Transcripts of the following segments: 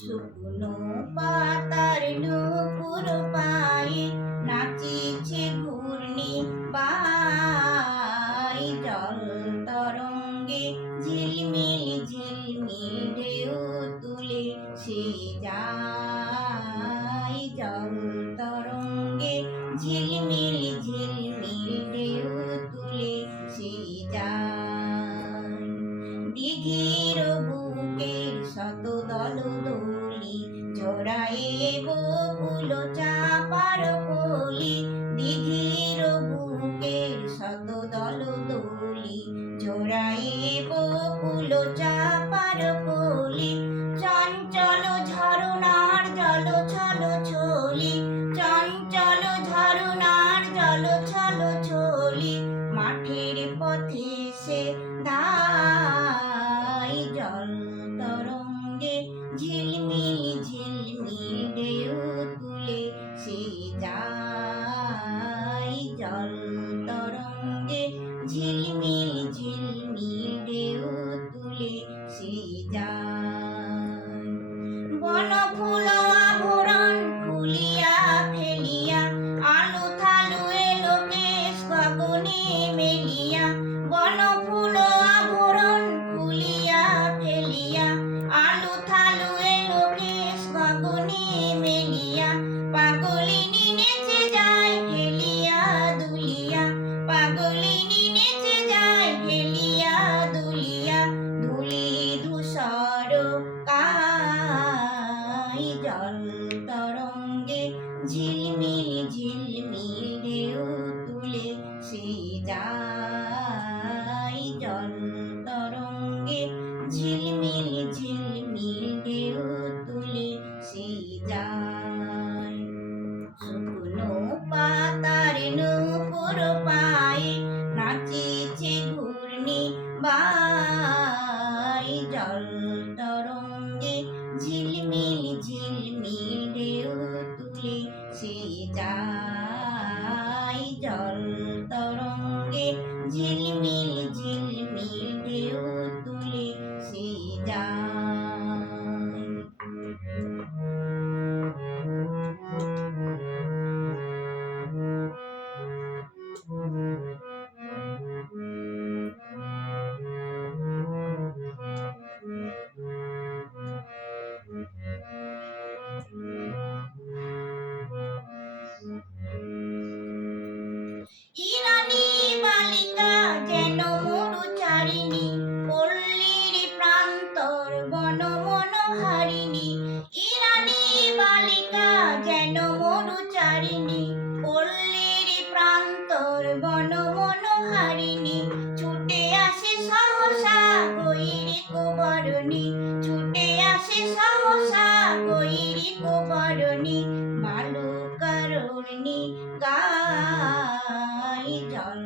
শুকনো পাতার নুপুর পায়ে নাচিছে ঘূর্ণি বাই। জল তরঙ্গে ঝিলমিল ঝিলমিল ঢেউ তুলে সে যায়। জল তরঙ্গে ঝিলমিল জোড়ায়ে বকুল চাপার কলি দিঘির বুকের শত দল। দোলি জোড়ায়ে বকুল চাপার কলি, চঞ্চল ঝরনার জল ছল ছলি, চঞ্চল ঝরনার জল ছল ছলি। মাঠের পথে সে ঝিলমিল ঝিলমিল ঝিলমিল ঝিলমিল ঢেউ তুলে সে যায় জল তরঙ্গে ঝিলমিল ঝিলমিল ঢেউ তুলে সে যায় শুকনো পাতার নূপুর পায়ে নাচিছে ঘূর্ণি বাই জল যায় জল তরঙ্গে ঝিলমিল ইরানি বালিকা যেন মরু চারিণী পল্লীর প্রান্তর বন মনোহারিণী। ইরানি বালিকা পল্লীর প্রান্তর বন গাই জল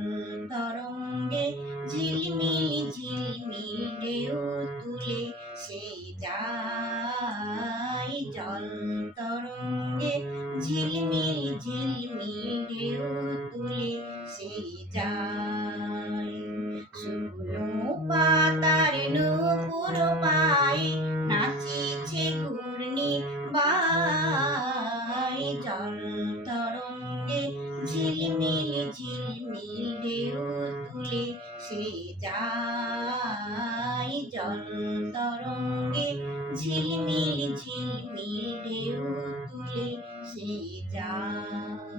তরঙ্গে ঝিলমিল ঢেউ তুলে সে যায় জল তরঙ্গে ঝিলমিল ঝিলমিল ঢেউ তুলে সে যায় ঝিলমিল ঢেউ তুলে সে যায় জল তরঙ্গে ঝিলমিল ঝিলমিল ঢেউ তুলে সে যায়